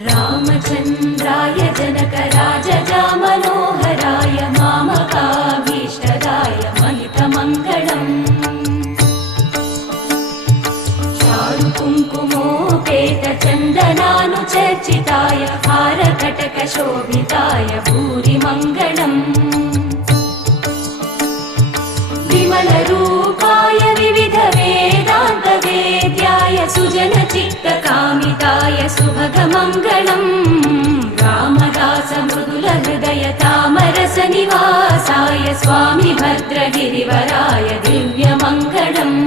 रामचन्द्राय जनकराजजा Manoharrai मामकाभीष्टदाय महितमङ्गलम् चारुकुङ्कुमोपेतचन्दनानुचर्चिताय हारकटकशोभिताय भूरिमङ्गलम् विमलरूपाय विविधवेदान्तवेद्याय सुजनचित्तकामिताय सुभगमङ्गलम् रामदासमृदुलहृदय तामरसनिवासाय Swami भद्रगिरिवराय दिव्यमङ्गलम्